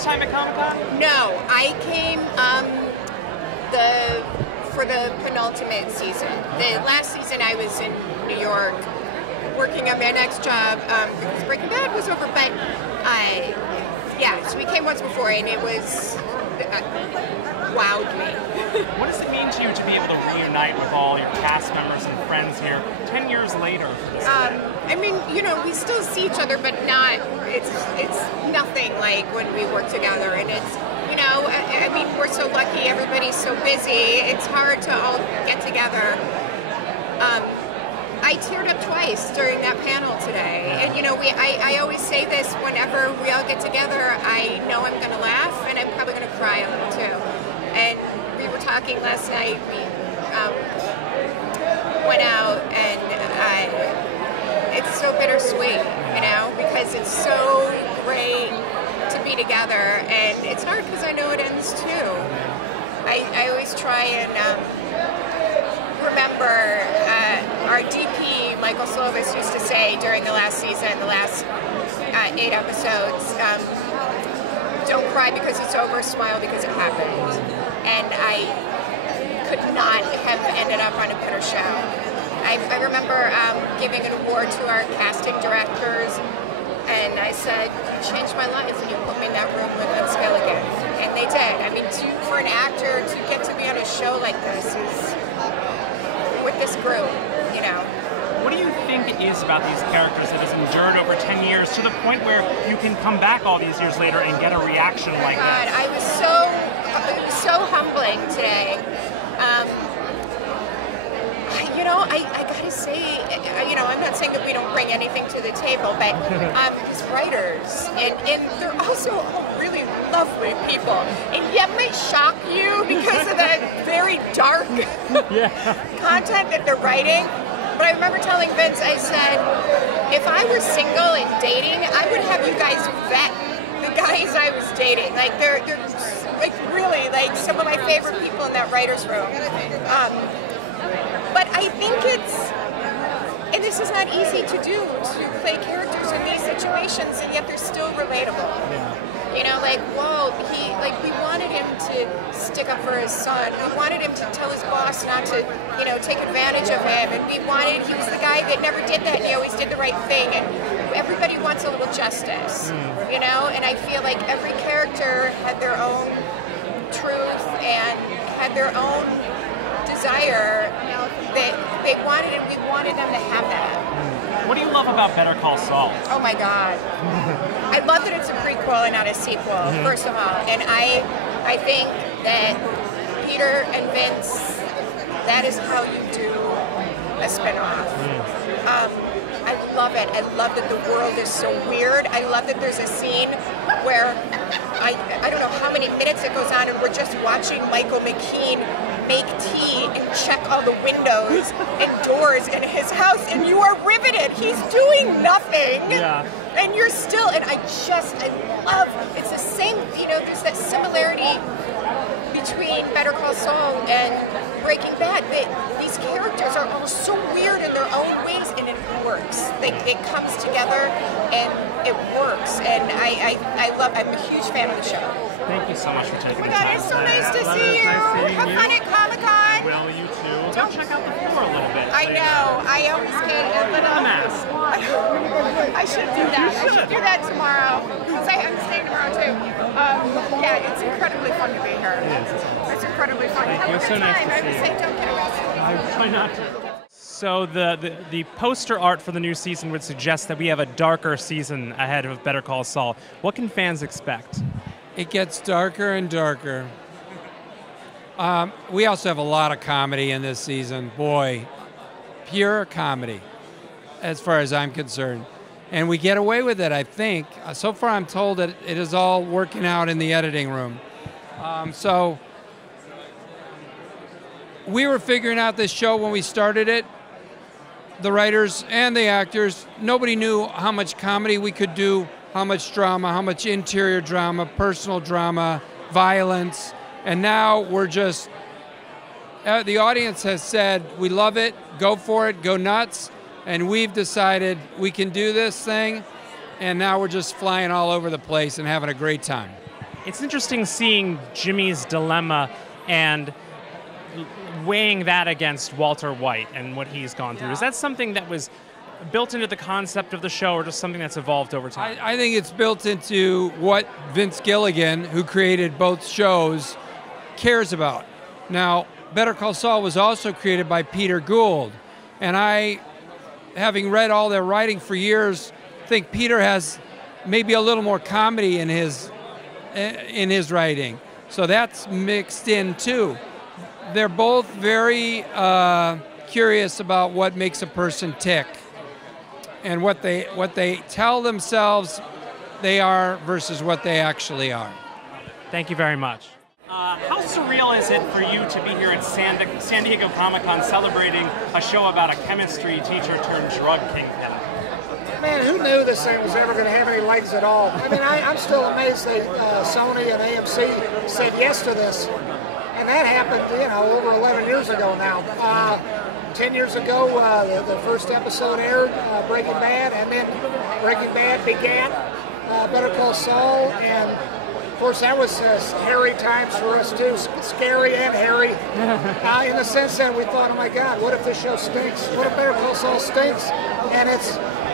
first time at Comic-Con? No, I came for the penultimate season. The last season I was in New York working on my next job because Breaking Bad was over, but so we came once before and it was wowed me. What does it mean to you to be able to reunite with all your cast members and friends here 10 years later? I mean, you know, we still see each other, but it's nothing like when we work together, and it's, you know, I mean, we're so lucky, everybody's so busy, it's hard to all get together. I teared up twice during that panel today, and you know, I always say this whenever we all get together, I know I'm going to laugh, and I'm probably going to cry a little too. And we were talking last night, we went out, and it's so bittersweet, you know, because it's so great to be together, and it's hard because I know it ends too. I always try and remember our DP, Michael Slovis, used to say during the last season, the last 8 episodes, don't cry because it's over, smile because it happened. And I could not have ended up on a better show. I remember giving an award to our casting directors, and I said, you changed my life when you put me in that room with Vince Gilligan. And they did. I mean, for an actor to get to be on a show like this is, with this group, you know. What do you think it is about these characters that has endured over 10 years to the point where you can come back all these years later and get a reaction like that? It was so humbling today. You know, I gotta say, you know, I'm not saying that we don't bring anything to the table, but as writers, and they're also all really lovely people, and yet might shock you because of the very dark content that they're writing. But I remember telling Vince, I said, if I were single and dating, I would have you guys vet the guys I was dating. Like, they're like really like some of my favorite people in that writer's room. But I think and this is not easy to do, to play characters in these situations, and yet they're still relatable. You know, like, whoa, we wanted him to stick up for his son. We wanted him to tell his boss not to, you know, take advantage of him. And he was the guy that never did that, and he always did the right thing. And everybody wants a little justice, you know? And I feel like every character had their own truth and had their own desire that they wanted, and we wanted them to have that. What do you love about Better Call Saul? Oh my God. I love that it's a prequel and not a sequel, first of all. And I think that Peter and Vince, that is how you do a spinoff. I love it. I love that the world is so weird. I love that there's a scene where I don't know how many minutes it goes on, and we're just watching Michael McKean make tea and check all the windows and doors in his house, and you are riveted. He's doing nothing. And you're still, and I love, it's the same, you know, there's that similarity between Better Call Saul and Breaking Bad. These characters are all so weird in their own ways, and it works. It comes together, and it works. And I'm a huge fan of the show. Thank you so much for taking the time. Oh my God, it's so nice to see you. Have fun at Comic-Con. Well, you too. Don't check out the floor a little bit. I know. I always get a little. The mask. I should do that. I should do that tomorrow. Because I'm staying tomorrow too. Yeah, it's incredibly fun to be here. It's incredibly fun. Thank you. It's so nice to see you. Don't get arrested. I try not to. So the poster art for the new season would suggest that we have a darker season ahead of Better Call Saul. What can fans expect? It gets darker and darker. We also have a lot of comedy in this season. Boy, pure comedy, as far as I'm concerned. And we get away with it, I think. So far, I'm told that it is all working out in the editing room. So we were figuring out this show when we started it. The writers and the actors, nobody knew how much comedy we could do, how much drama, how much interior drama, personal drama, violence. And now we're just, the audience has said, we love it, go for it, go nuts. And we've decided we can do this thing. And now we're just flying all over the place and having a great time. It's interesting seeing Jimmy's dilemma and weighing that against Walter White and what he's gone through. Is that something that was built into the concept of the show, or just something that's evolved over time? I think it's built into what Vince Gilligan, who created both shows, cares about. Now, Better Call Saul was also created by Peter Gould, and I, having read all their writing for years, think Peter has maybe a little more comedy in his writing. So that's mixed in too. They're both very curious about what makes a person tick, and what they tell themselves they are versus what they actually are. Thank you very much. How surreal is it for you to be here at San Diego Comic-Con celebrating a show about a chemistry teacher turned drug kingpin? Man, who knew this thing was ever going to have any legs at all? I mean, I'm still amazed that Sony and AMC said yes to this. And that happened, over 11 years ago now. 10 years ago, the first episode aired, Breaking Bad, and then Breaking Bad began Better Call Saul, and of course that was hairy times for us too, scary and hairy, in the sense that we thought, oh my God, what if this show stinks? What if Better Call Saul stinks? And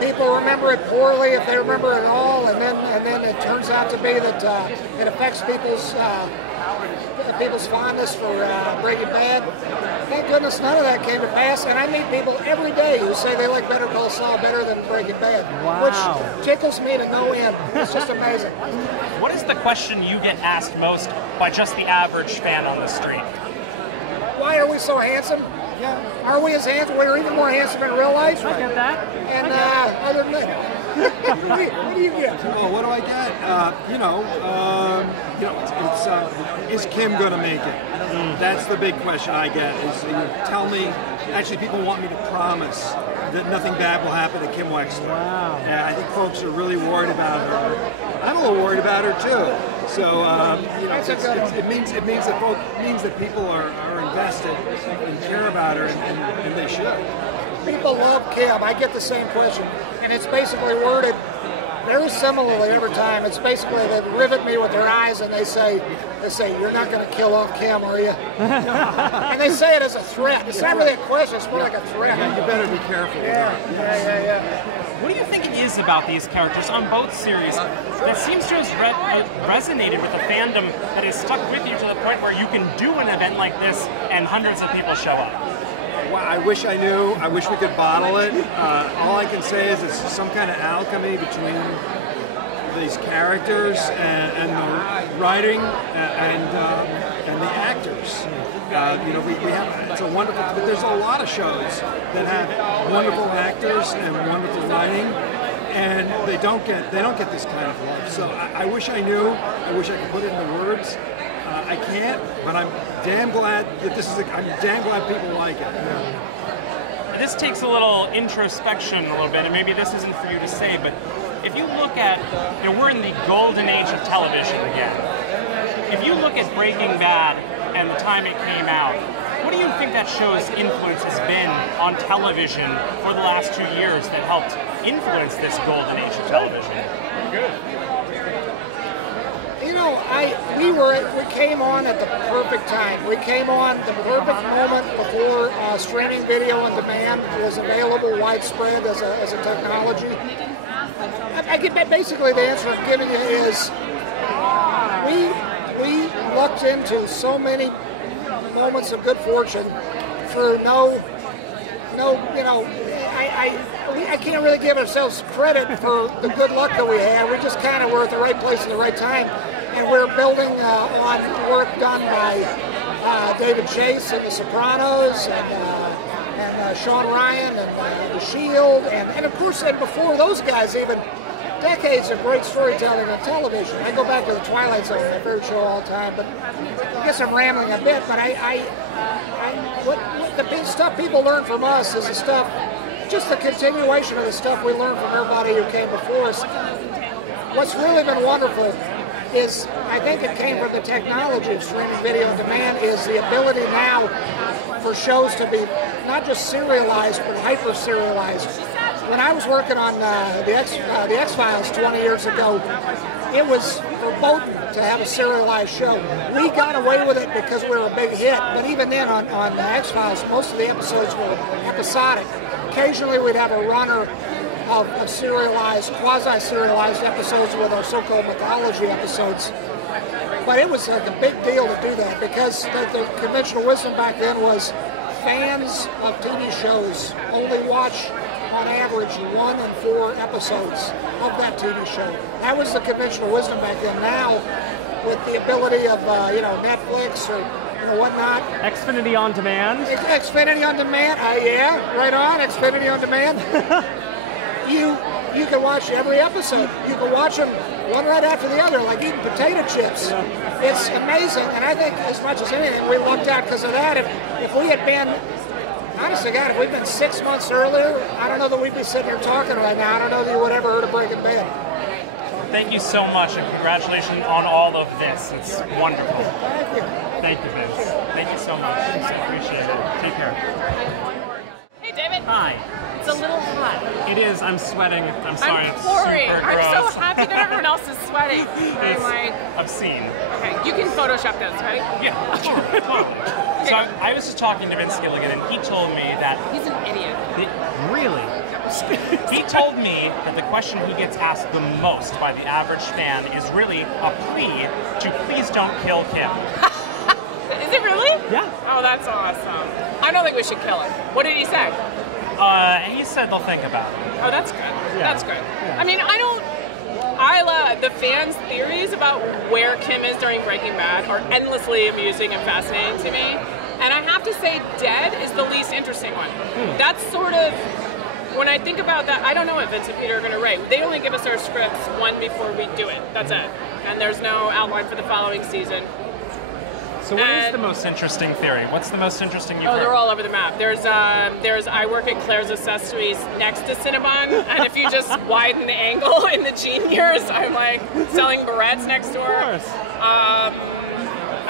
people remember it poorly, if they remember it at all, and then it turns out to be that it affects people's fondness for Breaking Bad. Thank goodness none of that came to pass, and I meet people every day who say they like Better Call Saul better than Breaking Bad, which tickles me to no end. It's just amazing. What is the question you get asked most by just the average fan on the street? Why are we so handsome? Yeah. Are we as handsome? We're even more handsome in real life. I get that. And other than that, what do you get? Oh, what do I get? Is Kim going to make it? That's the big question I get. Is tell me. Actually, people want me to promise that nothing bad will happen to Kim Wexler. Wow. Yeah, I think folks are really worried about her. I'm a little worried about her too. So it means that people are invested and care about her, and they should. People love Kim. I get the same question, and it's basically worded very similarly every time. It's basically they rivet me with their eyes, and they say, "You're not going to kill off Kim, are you?" And they say it as a threat. It's not really a question. It's more like a threat. Yeah, you better be careful. Yeah. What do you think it is about these characters on both series that seems to have resonated with the fandom that has stuck with you to the point where you can do an event like this and hundreds of people show up? Well, I wish I knew. I wish we could bottle it. All I can say is it's some kind of alchemy between these characters and the writing and the actors. We have, it's a wonderful, but there's a lot of shows that have wonderful actors and wonderful writing, and they don't get this kind of love. So I wish I knew. I wish I could put it into words. I can't, but I'm damn glad that I'm damn glad people like it. This takes a little introspection a little bit, and maybe this isn't for you to say, but if you look at, we're in the golden age of television again. If you look at Breaking Bad and the time it came out, what do you think that show's influence has been on television for the last 2 years that helped influence this golden age of television? Good. We came on at the perfect time. We came on the perfect moment before streaming video on demand was available widespread as a technology. Basically, the answer I'm giving you is we lucked into so many moments of good fortune through I can't really give ourselves credit for the good luck that we had. We just kind of were at the right place at the right time. And we're building on work done by David Chase and The Sopranos and Sean Ryan and The Shield. And of course, before those guys, even decades of great storytelling on television. I go back to The Twilight Zone, my favorite show all the time, but I guess I'm rambling a bit, but what the stuff people learn from us is the stuff, just the continuation of the stuff we learned from everybody who came before us. What's really been wonderful is, I think it came from the technology of streaming video on demand, is the ability now for shows to be not just serialized, but hyper-serialized. When I was working on the X-Files 20 years ago, it was, for verboten to have a serialized show. We got away with it because we were a big hit, but even then on the X-Files, most of the episodes were episodic. Occasionally we'd have a runner of serialized, quasi-serialized episodes with our so-called mythology episodes. But it was like a big deal to do that because the conventional wisdom back then was fans of TV shows only watch on average 1 and 4 episodes of that TV show. That was the conventional wisdom back then. Now, with the ability of Netflix or whatnot, Xfinity on demand. Xfinity on demand. Yeah, right on. Xfinity on demand. You can watch every episode. You can watch them one right after the other, like eating potato chips. Yeah. It's amazing, and I think as much as anything, we lucked out because of that. If we had been, honest to God, if we'd been 6 months earlier, I don't know that we'd be sitting here talking right now. I don't know that you would ever heard of Breaking Bad. Thank you so much, and congratulations on all of this. It's wonderful. Thank you. Thank you, Vince. Thank you so much. I appreciate it. Take care. Hey, David. Hi. It's a little hot. It is. I'm sweating. I'm sorry. I'm it's pouring. super I'm gross. so happy that everyone else is sweating. I'm like, obscene. okay, you can Photoshop those, right? Yeah, totally. So I was just talking to Vince Gilligan, and he told me that... He's an idiot. Really? He told me that the question he gets asked the most by the average fan is really a plea to please don't kill Kim. Is it really? Yeah. Oh, that's awesome. I don't think we should kill him. What did he say? He said they'll think about it. Oh, that's good. Yeah. That's good. Yeah. I mean, I love the fans' theories about where Kim is during Breaking Bad are endlessly amusing and fascinating to me. And I have to say, dead is the least interesting one. That's sort of, when I think about that, I don't know if Vince and Peter are going to write. They only give us our scripts one before we do it. That's it. And there's no outline for the following season. So what is the most interesting theory? What's the most interesting you've heard? They're all over the map. There's I work at Claire's Accessories next to Cinnabon, and if you just widen the angle in the Gene years, I'm like selling barrettes next door. Of course.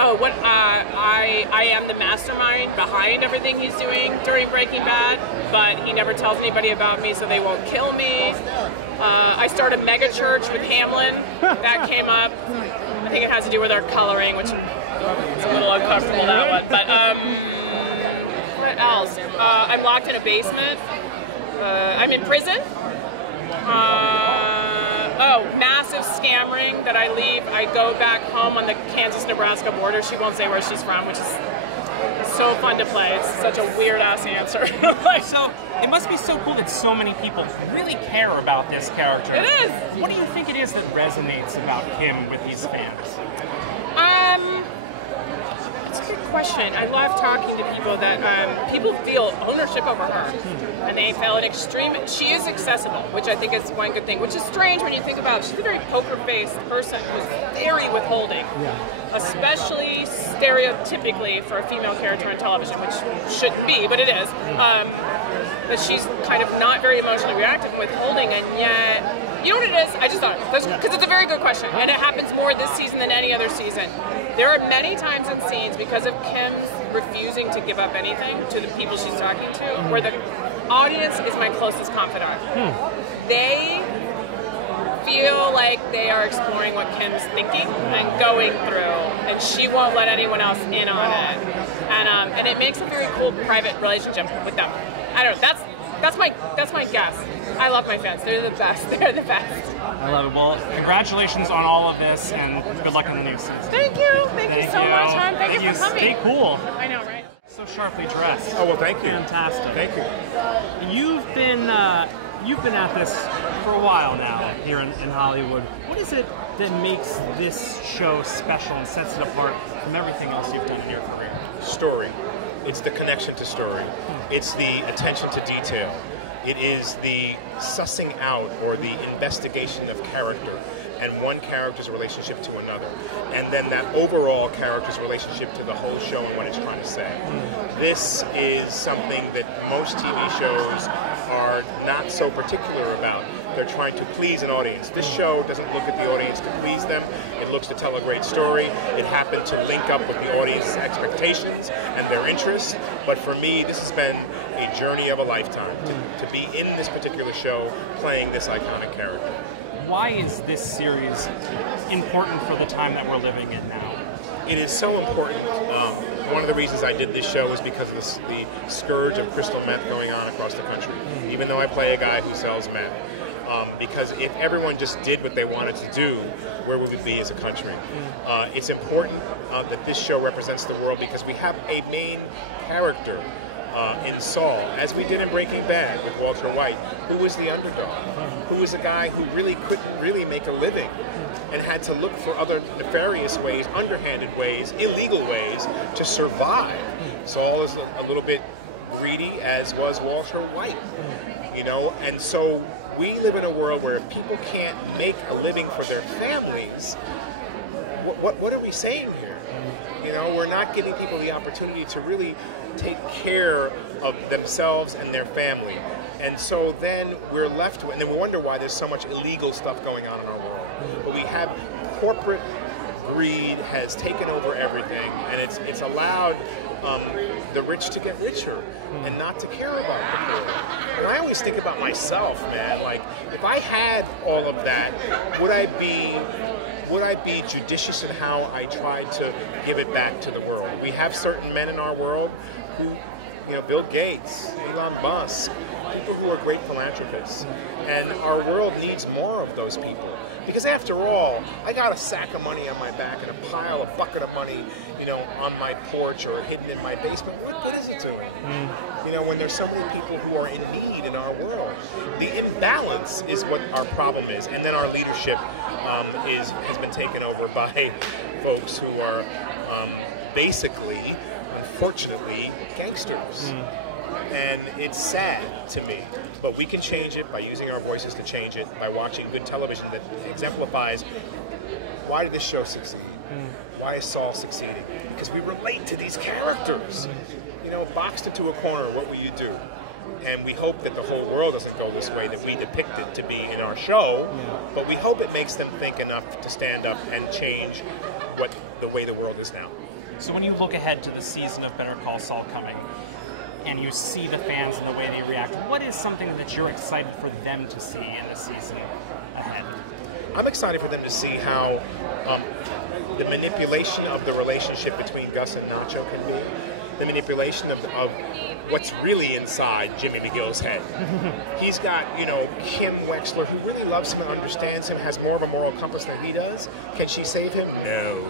I am the mastermind behind everything he's doing during Breaking Bad, but he never tells anybody about me, so they won't kill me. I started a mega church with Hamlin. That came up. I think it has to do with our coloring, which it's a little uncomfortable, that one. But what else? I'm locked in a basement. I'm in prison. Massive scam ring that I leave. I go back home on the Kansas-Nebraska border. She won't say where she's from, which is so fun to play. It's such a weird-ass answer. So it must be so cool that so many people really care about this character. It is. What do you think it is that resonates about Kim with these fans? That's a good question. I love talking to people that people feel ownership over her, and they feel an extreme. She is accessible, which I think is one good thing. Which is strange when you think about. She's a very poker-faced person who's very withholding, especially stereotypically for a female character in television, which shouldn't be, but it is. That she's kind of not very emotionally reactive and withholding, and yet. You know what it is? I just thought, because it's a very good question, and it happens more this season than any other season. There are many times in scenes, because of Kim's refusing to give up anything to the people she's talking to, where the audience is my closest confidant. They feel like they are exploring what Kim's thinking and going through, and she won't let anyone else in on it. And it makes a very cool private relationship with them. I don't know, that's my guess. I love my fans. They're the best. They're the best. I love it. Well, congratulations on all of this, and good luck in the new season. Thank you. Thank you so much, hon. Thank you for coming. Stay cool. I know, right? So sharply dressed. Oh, well, thank you. Fantastic. Thank you. You've been at this for a while now here in Hollywood. What is it that makes this show special and sets it apart from everything else you've done in your career? Story. It's the connection to story. It's the attention to detail. It is the sussing out or the investigation of character and one character's relationship to another, and then that overall character's relationship to the whole show and what it's trying to say. This is something that most TV shows are not so particular about. They're trying to please an audience. This show doesn't look at the audience to please them. It looks to tell a great story. It happened to link up with the audience's expectations and their interests. But for me, this has been a journey of a lifetime to be in this particular show playing this iconic character. why is this series important for the time that we're living in now? It is so important. One of the reasons I did this show is because of the scourge of crystal meth going on across the country, even though I play a guy who sells meth. Because if everyone just did what they wanted to do, where would we be as a country? It's important that this show represents the world because we have a main character in Saul, as we did in Breaking Bad with Walter White, who was the underdog, who was a guy who really couldn't really make a living and had to look for other nefarious ways, underhanded ways, illegal ways to survive. Saul is a little bit greedy, as was Walter White, you know, and so we live in a world where if people can't make a living for their families, what are we saying here? You know, we're not giving people the opportunity to really take care of themselves and their family. And so then we're left with, and then we wonder why there's so much illegal stuff going on in our world. But we have corporate greed has taken over everything, and it's allowed the rich to get richer and not to care about the poor. And I always think about myself, man, like if I had all of that, would I be judicious in how I try to give it back to the world? We have certain men in our world who, you know, Bill Gates, Elon Musk, people who are great philanthropists. And our world needs more of those people. Because after all, I got a sack of money on my back and a bucket of money, you know, on my porch or hidden in my basement. What good is it doing? You know, when there's so many people who are in need in our world. The imbalance is what our problem is. And then our leadership has been taken over by folks who are basically, unfortunately, gangsters. And it's sad to me, but we can change it by using our voices to change it, by watching good television that exemplifies why did this show succeed? Why is Saul succeeding? Because we relate to these characters. You know, boxed into a corner, what will you do? And we hope that the whole world doesn't go this way that we depict it to be in our show, but we hope it makes them think enough to stand up and change the way the world is now. So when you look ahead to the season of Better Call Saul coming, and you see the fans and the way they react, what is something that you're excited for them to see in the season ahead? I'm excited for them to see how the manipulation of the relationship between Gus and Nacho can be, the manipulation of what's really inside Jimmy McGill's head. He's got, you know, Kim Wexler, who really loves him and understands him, has more of a moral compass than he does. Can she save him? No.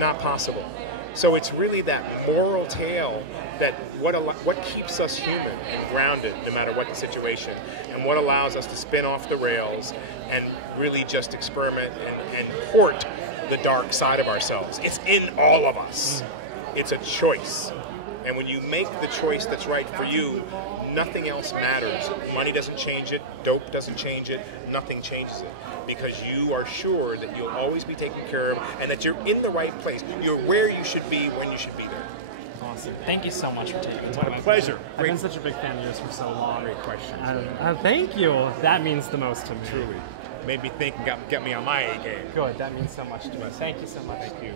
Not possible. So it's really that moral tale that what keeps us human and grounded no matter what the situation, and what allows us to spin off the rails and really just experiment and court the dark side of ourselves. It's in all of us. It's a choice. And when you make the choice that's right for you, nothing else matters. Money doesn't change it, dope doesn't change it, nothing changes it. Because you are sure that you'll always be taken care of and that you're in the right place. You're where you should be when you should be there. Awesome. Thank you so much for taking the time. What a pleasure. I've been such a big fan of yours for so long. Great question. Thank you. That means the most to me. Truly. Made me think and got me on my A game. Good. That means so much to us. Thank you so much. Thank you.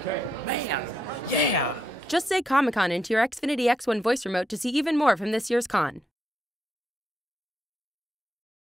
Okay. Man. Yeah. Just say Comic-Con into your Xfinity X1 voice remote to see even more from this year's con.